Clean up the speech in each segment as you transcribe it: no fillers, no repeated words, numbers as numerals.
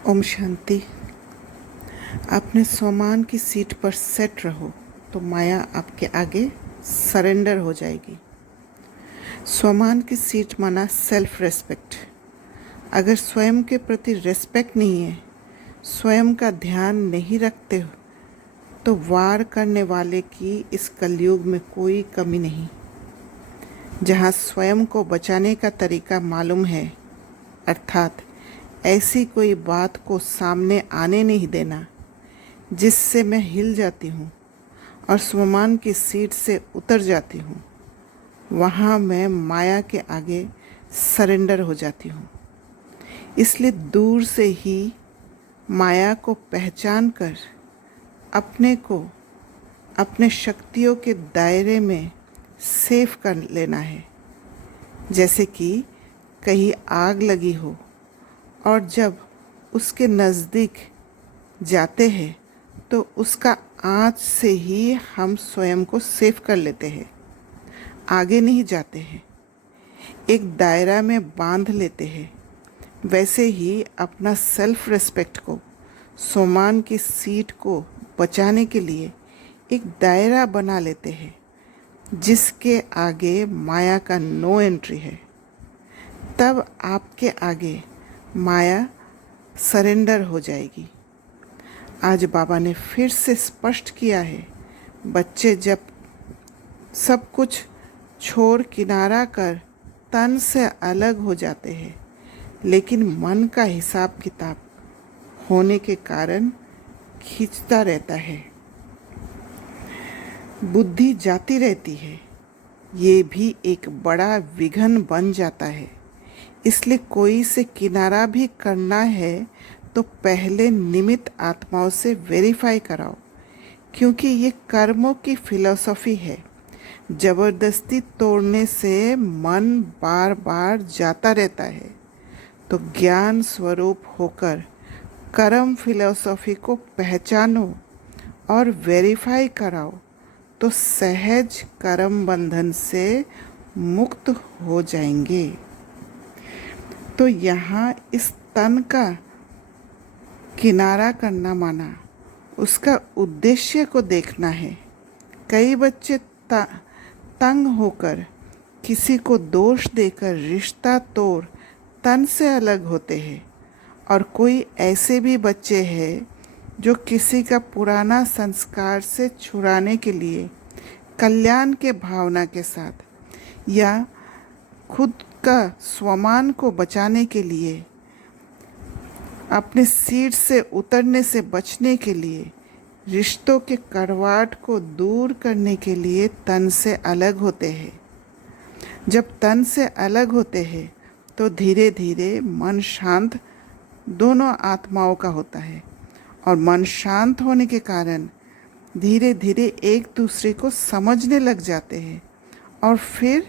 ओम शांति। अपने स्वमान की सीट पर सेट रहो तो माया आपके आगे सरेंडर हो जाएगी। स्वमान की सीट माना सेल्फ रेस्पेक्ट। अगर स्वयं के प्रति रेस्पेक्ट नहीं है, स्वयं का ध्यान नहीं रखते हो, तो वार करने वाले की इस कलयुग में कोई कमी नहीं। जहाँ स्वयं को बचाने का तरीका मालूम है, अर्थात ऐसी कोई बात को सामने आने नहीं देना जिससे मैं हिल जाती हूँ और स्वमान की सीट से उतर जाती हूँ, वहाँ मैं माया के आगे सरेंडर हो जाती हूँ। इसलिए दूर से ही माया को पहचान कर अपने को अपने शक्तियों के दायरे में सेफ कर लेना है। जैसे कि कहीं आग लगी हो और जब उसके नज़दीक जाते हैं तो उसका आँच से ही हम स्वयं को सेफ कर लेते हैं, आगे नहीं जाते हैं, एक दायरा में बांध लेते हैं। वैसे ही अपना सेल्फ रेस्पेक्ट को, स्वमान की सीट को बचाने के लिए एक दायरा बना लेते हैं जिसके आगे माया का नो एंट्री है। तब आपके आगे माया सरेंडर हो जाएगी। आज बाबा ने फिर से स्पष्ट किया है, बच्चे जब सब कुछ छोड़ किनारा कर तन से अलग हो जाते हैं, लेकिन मन का हिसाब किताब होने के कारण खींचता रहता है, बुद्धि जाती रहती है। ये भी एक बड़ा विघ्न बन जाता है। इसलिए कोई से किनारा भी करना है तो पहले निमित्त आत्माओं से वेरीफाई कराओ, क्योंकि ये कर्मों की फिलॉसफी है। ज़बरदस्ती तोड़ने से मन बार बार जाता रहता है। तो ज्ञान स्वरूप होकर कर्म फिलॉसफी को पहचानो और वेरीफाई कराओ तो सहज कर्म बंधन से मुक्त हो जाएंगे। तो यहाँ इस तन का किनारा करना माना उसका उद्देश्य को देखना है। कई बच्चे तंग होकर किसी को दोष देकर रिश्ता तोड़ तन से अलग होते हैं, और कोई ऐसे भी बच्चे हैं जो किसी का पुराना संस्कार से छुड़ाने के लिए कल्याण के भावना के साथ या खुद का स्वमान को बचाने के लिए, अपने सीट से उतरने से बचने के लिए, रिश्तों के कड़वाहट को दूर करने के लिए तन से अलग होते हैं। जब तन से अलग होते हैं तो धीरे धीरे मन शांत दोनों आत्माओं का होता है, और मन शांत होने के कारण धीरे धीरे एक दूसरे को समझने लग जाते हैं और फिर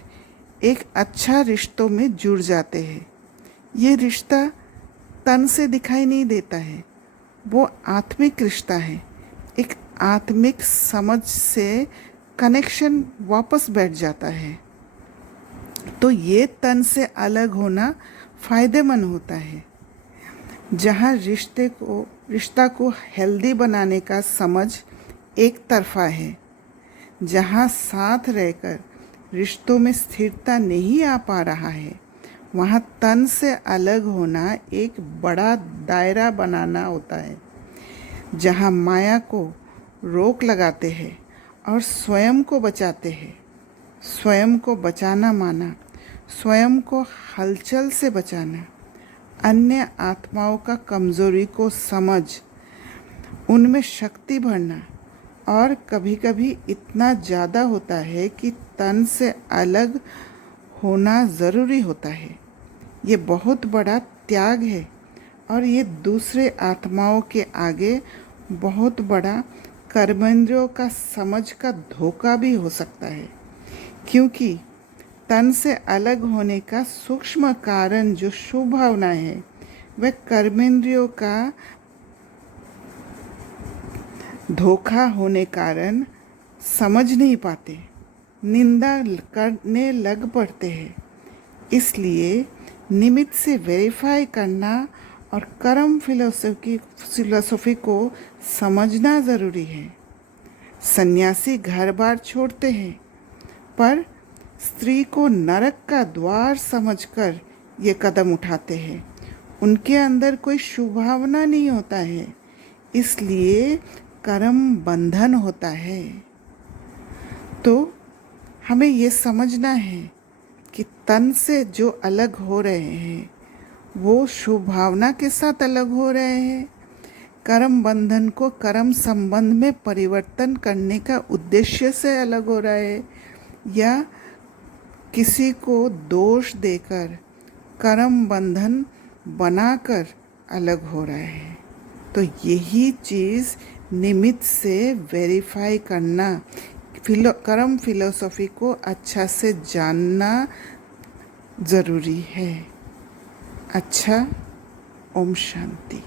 एक अच्छा रिश्तों में जुड़ जाते हैं। ये रिश्ता तन से दिखाई नहीं देता है, वो आत्मिक रिश्ता है। एक आत्मिक समझ से कनेक्शन वापस बैठ जाता है। तो ये तन से अलग होना फ़ायदेमंद होता है। जहाँ रिश्ता को हेल्दी बनाने का समझ एक तरफा है, जहाँ साथ रहकर रिश्तों में स्थिरता नहीं आ पा रहा है, वहाँ तन से अलग होना एक बड़ा दायरा बनाना होता है, जहाँ माया को रोक लगाते हैं और स्वयं को बचाते हैं। स्वयं को बचाना माना स्वयं को हलचल से बचाना, अन्य आत्माओं का कमज़ोरी को समझ उनमें शक्ति भरना, और कभी कभी इतना ज़्यादा होता है कि तन से अलग होना ज़रूरी होता है। ये बहुत बड़ा त्याग है, और ये दूसरे आत्माओं के आगे बहुत बड़ा कर्मेंद्रियों का समझ का धोखा भी हो सकता है, क्योंकि तन से अलग होने का सूक्ष्म कारण जो शुभ भावना है, वह कर्मेंद्रियों का धोखा होने कारण समझ नहीं पाते, निंदा करने लग पड़ते हैं। इसलिए निमित्त से वेरीफाई करना और कर्म फिलोसफी को समझना ज़रूरी है। सन्यासी घर बार छोड़ते हैं, पर स्त्री को नरक का द्वार समझकर ये कदम उठाते हैं। उनके अंदर कोई शुभ भावना नहीं होता है, इसलिए कर्म बंधन होता है। तो हमें ये समझना है कि तन से जो अलग हो रहे हैं वो शुभ भावना के साथ अलग हो रहे हैं। कर्म बंधन को कर्म संबंध में परिवर्तन करने का उद्देश्य से अलग हो रहा है, या किसी को दोष देकर कर्म बंधन बनाकर अलग हो रहा है। तो यही चीज़ निमित्त से वेरीफाई करना, कर्म फिलोसफी को अच्छा से जानना ज़रूरी है। अच्छा, ओम शांति।